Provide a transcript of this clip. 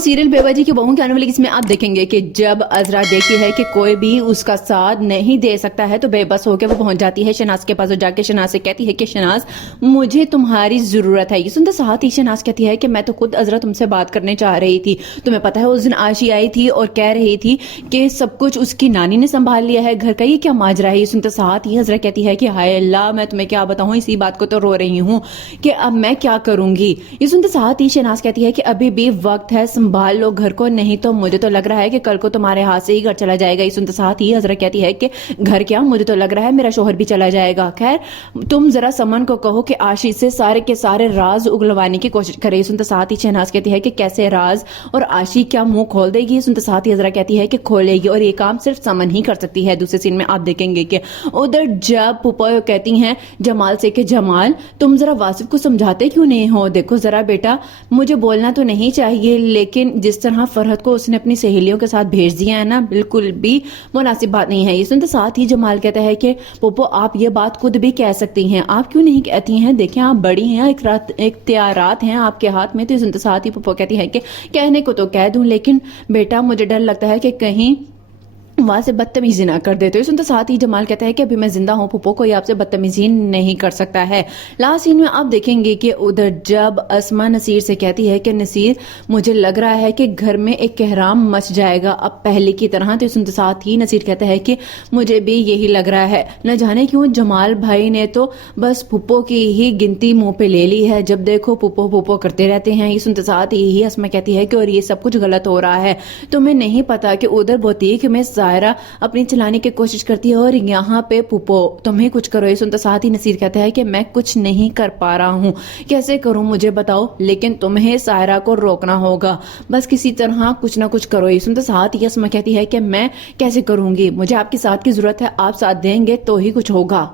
Serial बेवजह की बहू के आने वाली इसमें आप देखेंगे कि जब अजरा देखती है कि कोई भी उसका साथ नहीं दे सकता है तो बेबस होकर वो पहुंच जाती है शनाज के पास और जाके शनाज से कहती है कि शनाज मुझे तुम्हारी जरूरत है। ये सुनते साथ ही शनाज कहती है कि मैं तो खुद अजरा तुमसे बात करने चाह रही थी। तुम्हें पता है उस दिन आशी आई थी और कह रही थी कि सब कुछ उसकी नानी ने संभाल लिया है, घर का ये क्या माजरा है। ये सुनते साथ ही अजरा कहती है कि हाय अल्लाह मैं तुम्हें क्या बताऊं, इसी बात को तो रो रही हूँ कि अब मैं क्या करूंगी। ये सुनते साथ ही शनाज कहती है कि अभी भी वक्त है, संभाल लो घर को, नहीं तो मुझे तो लग रहा है कि कल को तुम्हारे हाथ से ही घर चला जाएगा। ये सुनते साथ ही अजरा कहती है कि घर क्या, मुझे तो लग रहा है मेरा शोहर भी चला जाएगा। खैर तुम जरा समन को कहो कि आशीष से सारे के सारे राज उगलवाने की कोशिश करे। सुनते साथ ही शहनाज कहती है कि कैसे राज, और आशी क्या मुंह खोल देगी। सुनते साथ ही अजरा कहती है कि खोलेगी और ये काम सिर्फ समन ही कर सकती है। दूसरे सीन में आप देखेंगे कि उधर जब पुप्पो कहती हैं जमाल से कि जमाल तुम जरा वासिफ को समझाते क्यों नहीं हो। देखो जरा बेटा, मुझे बोलना तो नहीं चाहिए लेकिन जिस तरह फरहत को उसने अपनी सहेलियों के साथ भेज दिया है ना, बिल्कुल भी मुनासिब बात नहीं है। ये सुनते साथ ही जमाल कहता है कि पुप्पो आप ये बात खुद भी कह सकती हैं, आप क्यों नहीं कहती हैं, देखें आप बड़ी हैं, इख्तियारात हैं आपके हाथ में। तो सुनते साथ ही पुप्पो कहती है कि कहने को तो कह दूं लेकिन बेटा मुझे डर लगता है कि कहीं वहां से बदतमीजी ना कर देते हो। सुनते साथ ही जमाल कहता है कि अभी मैं जिंदा हूं पुप्पो, कोई आपसे बदतमीजी नहीं कर सकता है। लास्ट सीन में आप देखेंगे कि उधर जब अस्मा नसीर से कहती है कि नसीर मुझे लग रहा है कि घर में एक कहराम मच जाएगा अब पहले की तरह। तो सुनते साथ ही नसीर कहता है कि मुझे भी यही लग रहा है, न जाने क्यों जमाल भाई ने तो बस पुप्पो की ही गिनती मुंह पे ले ली है, जब देखो पुप्पो पुप्पो करते रहते हैं। ये सुनते साथ ही अस्मा कहती है कि और ये सब कुछ गलत हो रहा है, तुम्हें नहीं पता कि उधर बुटीक में सायरा अपनी चलाने की कोशिश करती है और यहाँ पे पुप्पो तुम्हें कुछ करो। ये सुनते साथ ही नसीर कहता है कि मैं कुछ नहीं कर पा रहा हूँ, कैसे करूँ मुझे बताओ, लेकिन तुम्हें सायरा को रोकना होगा, बस किसी तरह कुछ ना कुछ करो। ये सुनते साथ ही अस्मा कहती है कि मैं कैसे करूंगी, मुझे आपके साथ की जरूरत है, आप साथ देंगे तो ही कुछ होगा।